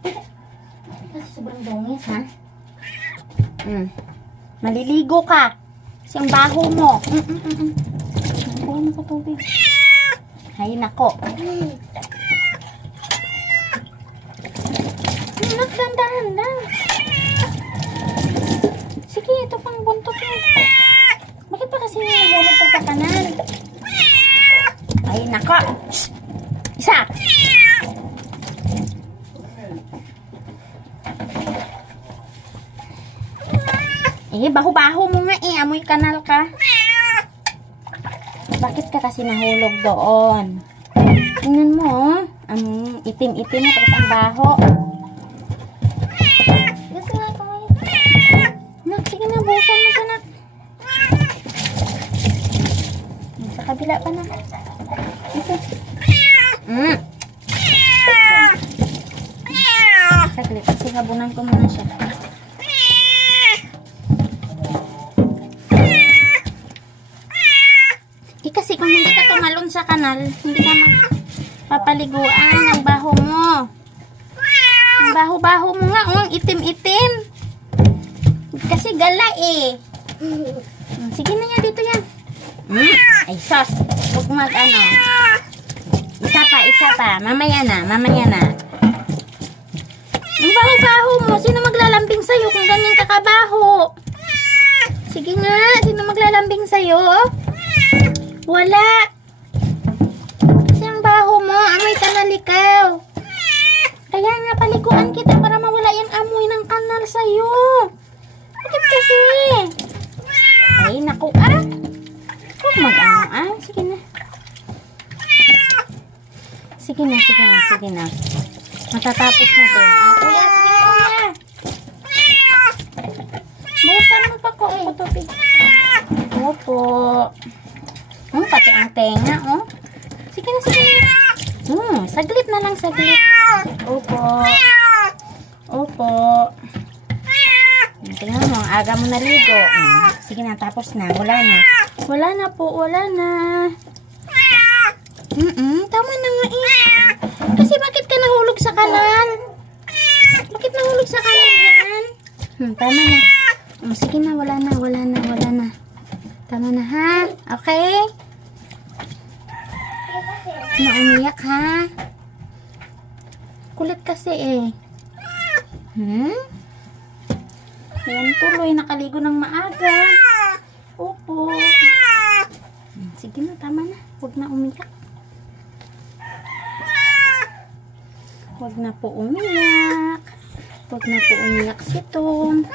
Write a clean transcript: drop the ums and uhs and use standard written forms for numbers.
Kasi sobrang dungis, ha? Maliligo ka. Kasi ang baho mo. Nakuha mo sa tubig. Ay, nako. Nagdanda-handa. Sige, ito pang buntot mo. Bakit pa kasi nahulog ka sa kanal? Ay, nako. Isa. Baho-baho mo nga amoy kanal ka. Bakit ka kasi nahulog doon? Tingnan mo, ang itim-itim mo, tapos ang baho. Nak, sige na, busan mo siya, nak. Sa kabila pa na. Ito. Saglit, kasi habunan ko muna siya. Kasi kung hindi ka tumalon sa kanal, hindi ka magpapaliguan ang baho mo. Ang baho-baho mo nga, ang itim-itim. Kasi gala eh. Sige na nga, dito yan. Ay, sos. Huwag mag-ano. Isa pa. Mamaya na. Ang baho-baho mo, sino maglalambing sa'yo kung ganyan kakabaho? Sige nga, sino maglalambing sa'yo? Wala. Kasi ang baho mo, amoy kanal ikaw. Kaya nga paliguan kita para mawala yung amoy ng kanal sa'yo. Bakit kasi? Ay, naku Huwag mag-ano Sige na. Sige na. Matatapos natin. Kuya, sige na, kuya. Bukan mo pa ko. Tubig. Opo. Pati ang tenga, Sige na. Saglit na lang, saglit. Opo. Tingnan mo, ang aga mo naligo. Sige na, tapos na. Wala na. Wala na. Tama na nga Kasi bakit ka nahulog sa kanal? Bakit nahulog sa kanal yan? Tama na. Sige na, wala na. Tama na, ha? Okay? Umiyak, ha? Kulit kasi, Ayan, tuloy. Nakaligo ng maaga. Opo. Sige na, tama na. Huwag na umiyak. Huwag na po umiyak si Tom.